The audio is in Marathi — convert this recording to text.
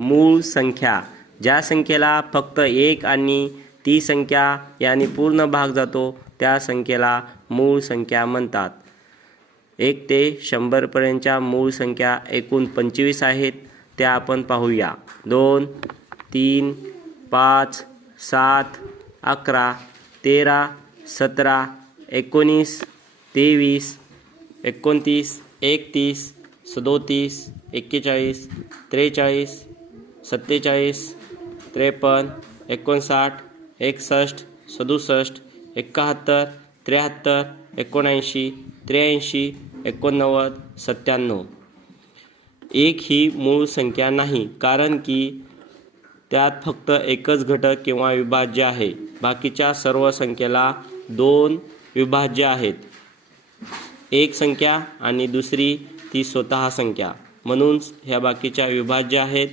मूळ संख्या. ज्या संख्येला फक्त एक आणि ती संख्या याने पूर्ण भाग जातो त्या संख्येला मूळ संख्या म्हणतात. एक ते शंभरपर्यंतच्या मूळ संख्या एकूण पंचवीस आहेत त्या आपण पाहूया. दोन तीन पाच सात अकरा तेरा सतरा एकोणीस तेवीस एकोणतीस एकतीस सदोतीस एक्केचाळीस त्रेचाळीस सत्तेचाळीस त्रेपन्न एकोणसाठ एकसष्ट सदुसष्ट एकाहत्तर त्र्याहत्तर एकोणऐंशी त्र्याऐंशी एकोणनव्वद सत्त्याण्णव. एक ही मूळ संख्या नाही कारण की त्यात फक्त एकच घटक किंवा विभाज्य आहे. बाकीच्या सर्व संख्येला दोन विभाज्य आहेत. एक संख्या आणि दुसरी ती स्वतः संख्या. म्हणून ह्या बाकीच्या विभाज्य आहेत.